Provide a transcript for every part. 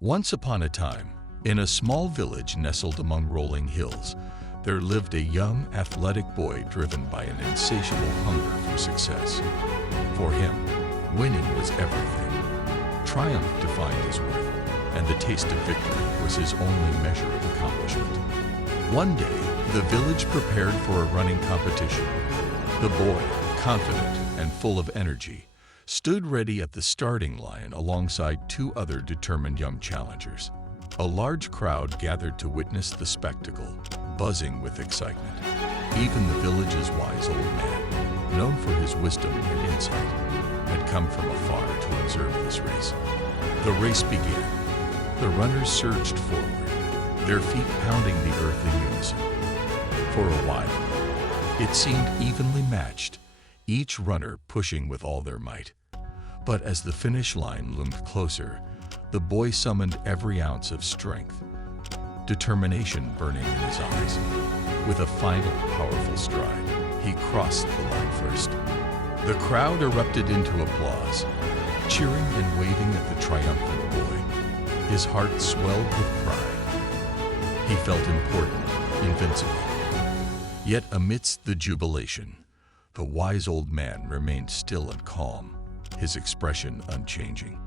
Once upon a time, in a small village nestled among rolling hills, there lived a young, athletic boy driven by an insatiable hunger for success. For him, winning was everything. Triumph defined his worth, and the taste of victory was his only measure of accomplishment. One day, the village prepared for a running competition. The boy, confident and full of energy, stood ready at the starting line alongside two other determined young challengers. A large crowd gathered to witness the spectacle, buzzing with excitement. Even the village's wise old man, known for his wisdom and insight, had come from afar to observe this race. The race began. The runners surged forward, their feet pounding the earth in unison. For a while, it seemed evenly matched, each runner pushing with all their might. But as the finish line loomed closer, the boy summoned every ounce of strength, determination burning in his eyes. With a final, powerful stride, he crossed the line first. The crowd erupted into applause, cheering and waving at the triumphant boy. His heart swelled with pride. He felt important, invincible. Yet amidst the jubilation, the wise old man remained still and calm, his expression unchanging.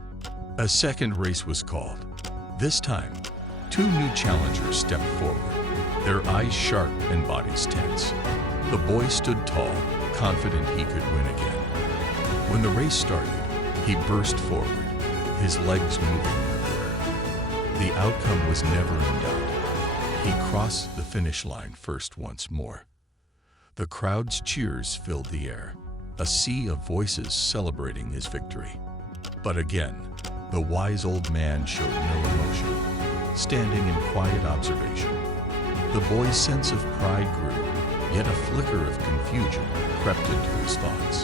A second race was called. This time, two new challengers stepped forward, their eyes sharp and bodies tense. The boy stood tall, confident he could win again. When the race started, he burst forward, his legs moving everywhere. The outcome was never in doubt. He crossed the finish line first once more. The crowd's cheers filled the air, a sea of voices celebrating his victory. But again, the wise old man showed no emotion, standing in quiet observation. The boy's sense of pride grew, yet a flicker of confusion crept into his thoughts.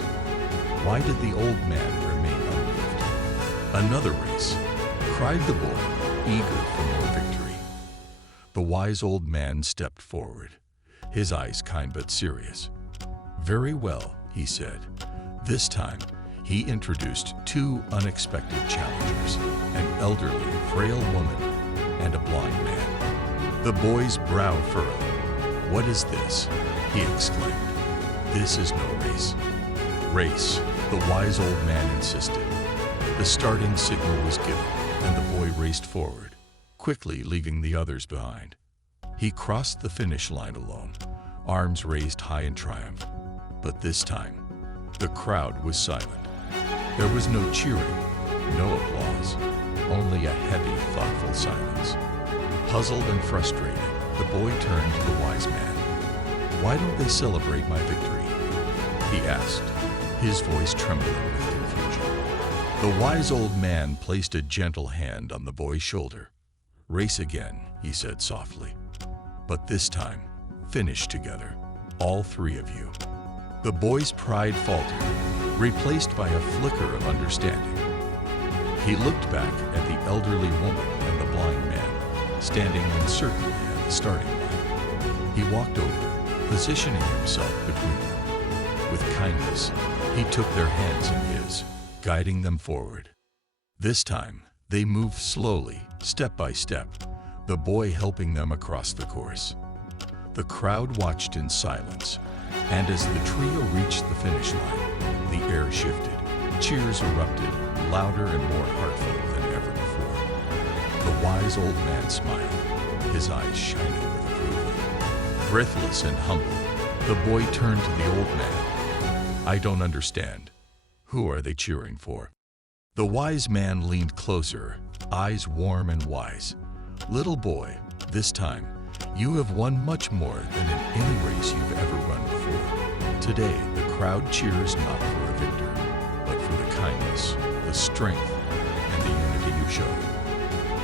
Why did the old man remain unmoved? "Another race," cried the boy, eager for more victory. The wise old man stepped forward, his eyes kind but serious. "Very well," he said. This time, he introduced two unexpected challengers, an elderly, frail woman and a blind man. The boy's brow furrowed. "What is this?" he exclaimed. "This is no race." "Race," the wise old man insisted. The starting signal was given, and the boy raced forward, quickly leaving the others behind. He crossed the finish line alone, arms raised high in triumph. But this time, the crowd was silent. There was no cheering, no applause, only a heavy, thoughtful silence. Puzzled and frustrated, the boy turned to the wise man. "Why don't they celebrate my victory?" he asked, his voice trembling with confusion. The wise old man placed a gentle hand on the boy's shoulder. "Race again," he said softly. "But this time, finish together, all three of you." The boy's pride faltered, replaced by a flicker of understanding. He looked back at the elderly woman and the blind man, standing uncertainly at the starting line. He walked over, positioning himself between them. With kindness, he took their hands in his, guiding them forward. This time, they moved slowly, step by step, the boy helping them across the course. The crowd watched in silence, and as the trio reached the finish line, the air shifted. Cheers erupted, louder and more heartfelt than ever before. The wise old man smiled, his eyes shining with approval. Breathless and humble, the boy turned to the old man. "I don't understand. Who are they cheering for?" The wise man leaned closer, eyes warm and wise. "Little boy, this time, you have won much more than in any race you've ever run before. Today, the crowd cheers not for a victor, but for the kindness, the strength, and the unity you showed."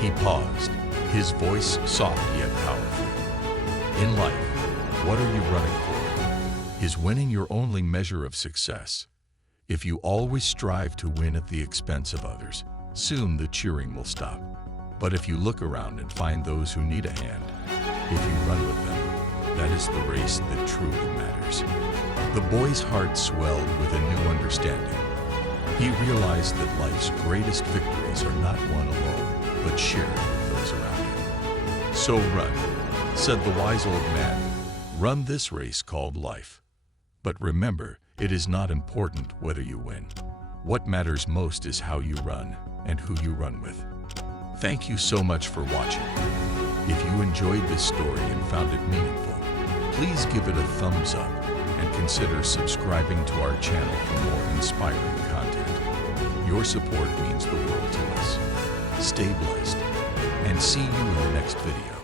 He paused, his voice soft yet powerful. "In life, what are you running for? Is winning your only measure of success? If you always strive to win at the expense of others, soon the cheering will stop. But if you look around and find those who need a hand, if you run with them, that is the race that truly matters." The boy's heart swelled with a new understanding. He realized that life's greatest victories are not won alone, but shared with those around him. So run, said the wise old man. Run this race called life. But remember, it is not important whether you win. What matters most is how you run and who you run with. Thank you so much for watching. If you enjoyed this story and found it meaningful, please give it a thumbs up and consider subscribing to our channel for more inspiring content. Your support means the world to us. Stay blessed and see you in the next video.